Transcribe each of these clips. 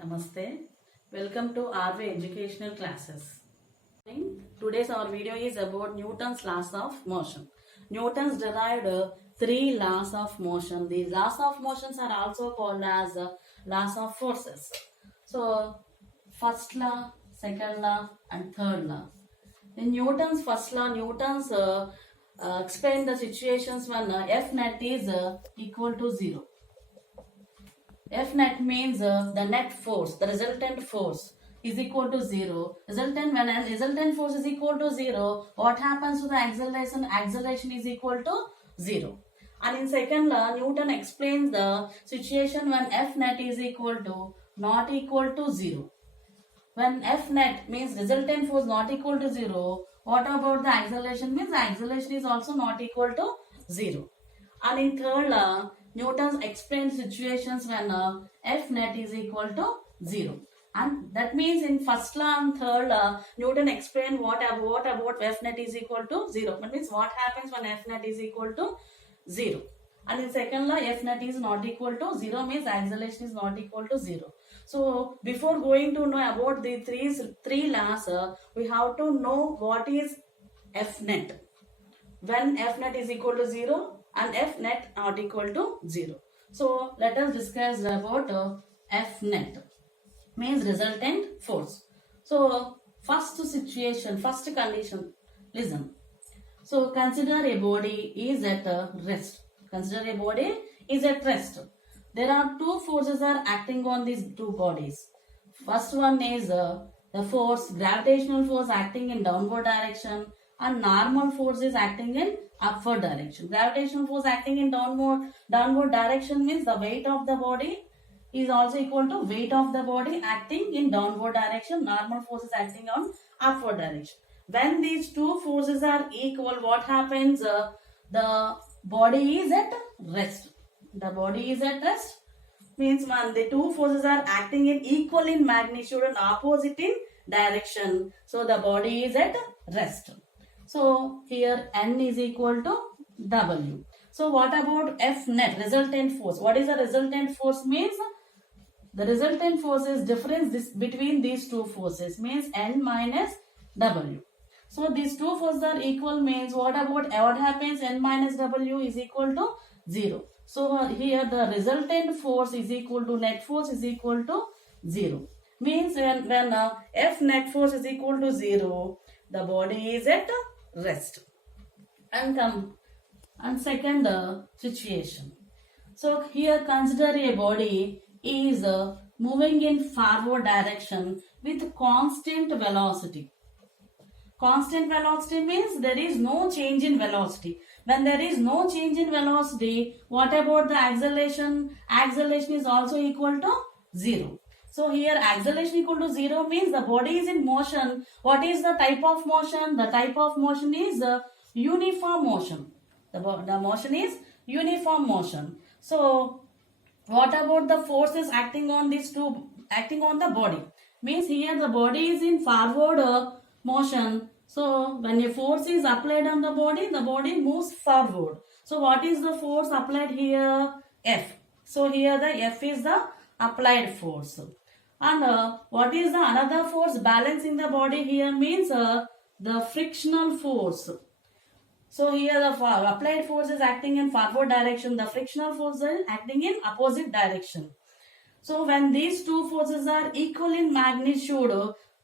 Namaste. Welcome to RV Educational Classes. Today's our video is about Newton's laws of motion. Newton's derived three laws of motion. These laws of motions are also called as laws of forces. So, first law, second law, and third law. In Newton's first law, Newton's explained the situations when F net is equal to 0. F net means the net force, the resultant force is equal to 0. When a resultant force is equal to 0, what happens to the acceleration? Acceleration is equal to 0. And in second law, Newton explains the situation when F net is equal to not equal to 0. When F net means resultant force not equal to 0, what about the acceleration? Means the acceleration is also not equal to 0. And in third law, Newton explained situations when F net is equal to 0. And that means in first law and third law, Newton explained what about F net is equal to 0. That means what happens when F net is equal to 0. And in second law, F net is not equal to 0 means acceleration is not equal to 0. So before going to know about the three laws, we have to know what is F net. When F net is equal to 0 and F net not equal to 0. So let us discuss about F net means resultant force. So first condition, listen. So consider a body is at rest. Consider a body is at rest. There are two forces are acting on these two bodies. First one is the force, gravitational force acting in downward direction, and normal force is acting in upward direction. Gravitational force acting in downward direction means the weight of the body is also equal to weight of the body acting in downward direction. Normal force is acting on upward direction. When these two forces are equal, what happens? The body is at rest. The body is at rest means the two forces are acting in equal in magnitude and opposite in direction. So the body is at rest. So here N is equal to W. So what about F net, resultant force? What is the resultant force means? The resultant force is difference between these two forces means N minus W. So these two forces are equal means what happens? N minus W is equal to 0. So here the resultant force is equal to net force is equal to 0. Means when F net force is equal to 0, the body is at rest. And second situation. So here consider a body is moving in forward direction with constant velocity. Constant velocity means there is no change in velocity. When there is no change in velocity, what about the acceleration? Acceleration is also equal to 0. So here acceleration equal to 0 means the body is in motion. What is the type of motion? The type of motion is uniform motion. The motion is uniform motion. So what about the forces acting on the body? Means here the body is in forward motion. So when a force is applied on the body moves forward. So what is the force applied here? F. So here the F is the applied force. And what is the another force balancing the body here means the frictional force. So here the applied force is acting in forward direction. The frictional force is acting in opposite direction. So when these two forces are equal in magnitude,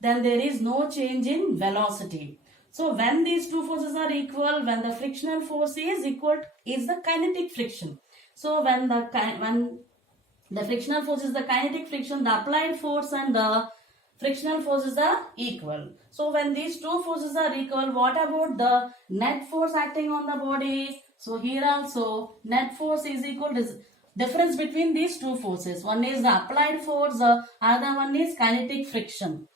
then there is no change in velocity. So when these two forces are equal, when the frictional force is equal, is the kinetic friction. So when the frictional force is the kinetic friction, the applied force and the frictional forces are equal. So when these two forces are equal, what about the net force acting on the body? So here also net force is equal to difference between these two forces. One is the applied force, other one is kinetic friction.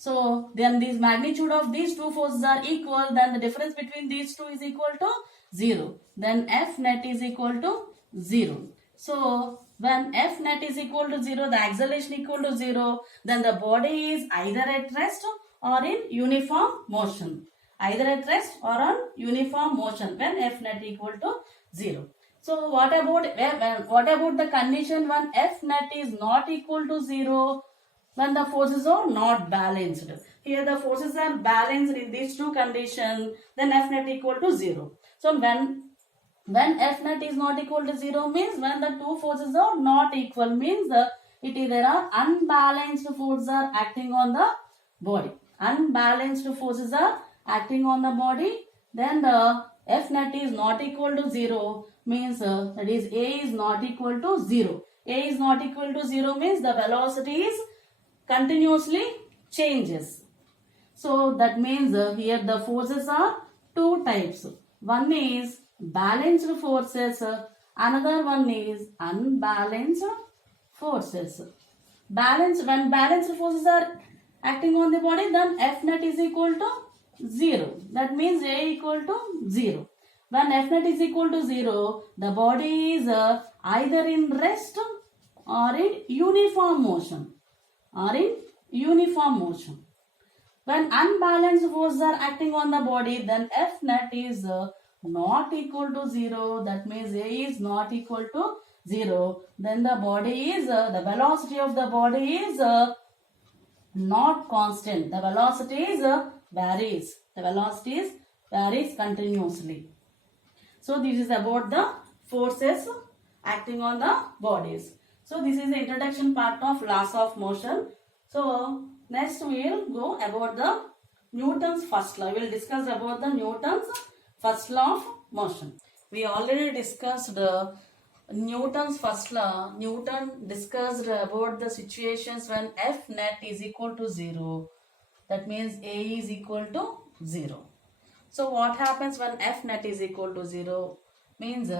So then this magnitude of these two forces are equal, then the difference between these two is equal to 0. Then F net is equal to 0. So when F net is equal to 0, the acceleration equal to 0, then the body is either at rest or in uniform motion. Either at rest or on uniform motion when F net equal to 0. So what about the condition when F net is not equal to 0? when the forces are not balanced. Here the forces are balanced in these two conditions, then F net equal to 0. So when F net is not equal to 0 means when the two forces are not equal means there are unbalanced forces are acting on the body. Unbalanced forces are acting on the body. Then the F net is not equal to 0 means that is A is not equal to 0. A is not equal to 0 means the velocity is continuously changes. So that means here the forces are two types. One is balanced forces, another one is unbalanced forces. When balanced forces are acting on the body, then F net is equal to 0. That means A equal to 0. When F net is equal to 0, the body is either in rest or in uniform motion. When unbalanced forces are acting on the body, then F net is not equal to 0. That means A is not equal to 0. Then the body is, the velocity of the body is not constant. The velocity is varies. The velocity varies continuously. So this is about the forces acting on the bodies. So this is the introduction part of laws of motion. So next we will go about the Newton's first law. We will discuss about the Newton's first law of motion. We already discussed Newton's first law. Newton discussed about the situations when F net is equal to 0. That means A is equal to 0. So what happens when F net is equal to 0 means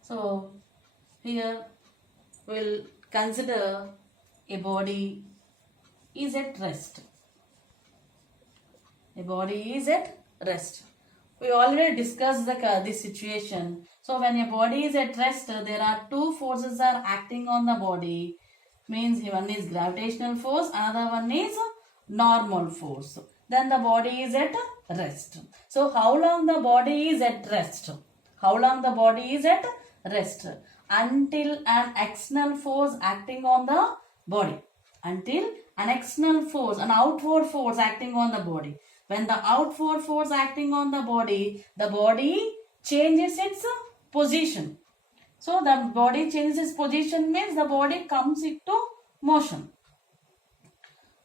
so here we'll consider a body is at rest. A body is at rest. We already discussed this situation. So when a body is at rest, there are two forces are acting on the body. Means one is gravitational force, another one is normal force. Then the body is at rest. So how long the body is at rest? How long the body is at rest? Until an external force acting on the body. Until an external force, an outward force acting on the body. When the outward force acting on the body changes its position. So the body changes its position means the body comes into motion.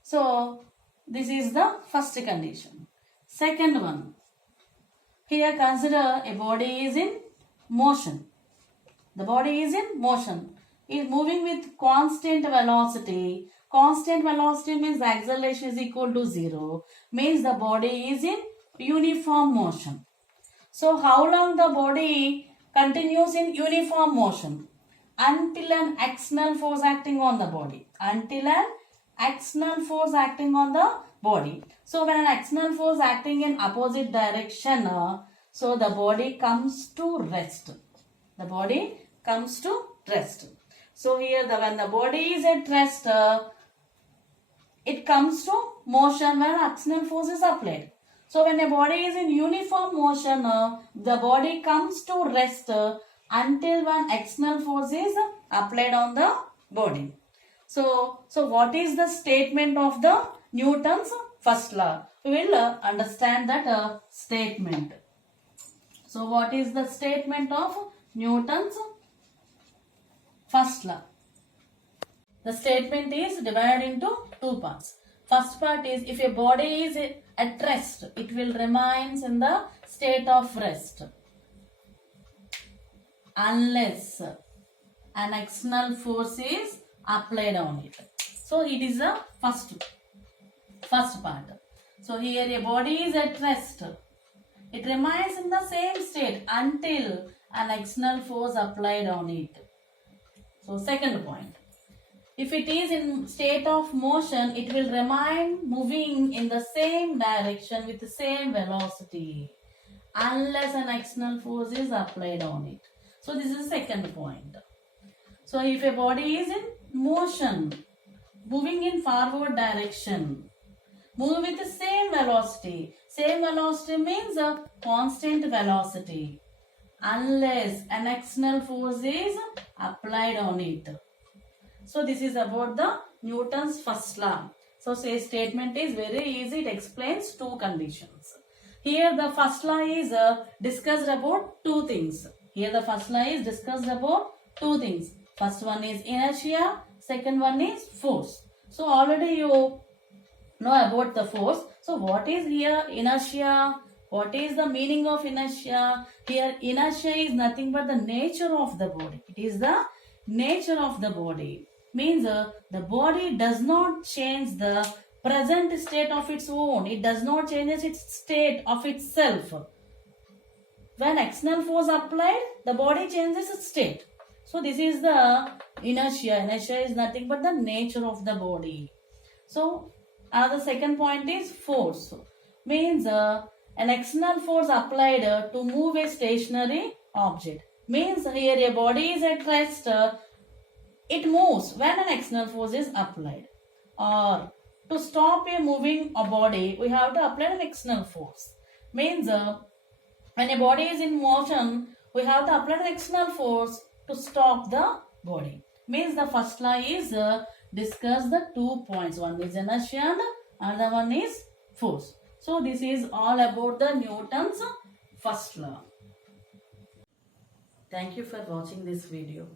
So this is the first condition. Second one. Here consider a body is in motion. The body is in motion. It is moving with constant velocity. Constant velocity means the acceleration is equal to 0. Means the body is in uniform motion. So how long the body continues in uniform motion? Until an external force acting on the body. Until an external force acting on the body. So when an external force acting in opposite direction, so the body comes to rest. The body comes to rest. So here when the body is at rest, it comes to motion when external force is applied. So when a body is in uniform motion, the body comes to rest until when external force is applied on the body. So what is the statement of the Newton's first law? We will understand that statement. So what is the statement of Newton's first law? The statement is divided into two parts. First part is if a body is at rest, it will remain in the state of rest unless an external force is applied on it. So it is the first part. So here a body is at rest. It remains in the same state until an external force applied on it. So second point. If it is in state of motion, it will remain moving in the same direction with the same velocity unless an external force is applied on it. So this is the second point. So if a body is in motion, moving in forward direction, move with the same velocity. Same velocity means a constant velocity unless an external force is applied on it. So this is about the Newton's first law. So say statement is very easy. It explains two conditions. Here the first law is discussed about two things. Here the first law is discussed about two things. First one is inertia. Second one is force. So already you know about the force. So what is here inertia? What is the meaning of inertia? Here inertia is nothing but the nature of the body. It is the nature of the body. Means the body does not change the present state of its own. It does not change its state of itself. When external force applied, the body changes its state. So this is the inertia. Inertia is nothing but the nature of the body. So the second point is force. Means an external force applied to move a stationary object. Means here a body is at rest. It moves when an external force is applied. Or to stop a moving body, we have to apply an external force. Means when a body is in motion, we have to apply an external force to stop the body. Means the first law is discuss the 2 points. One is inertia and another one is force. So this is all about the Newton's first law. Thank you for watching this video.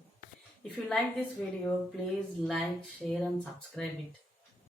If you like this video, please like, share and subscribe it.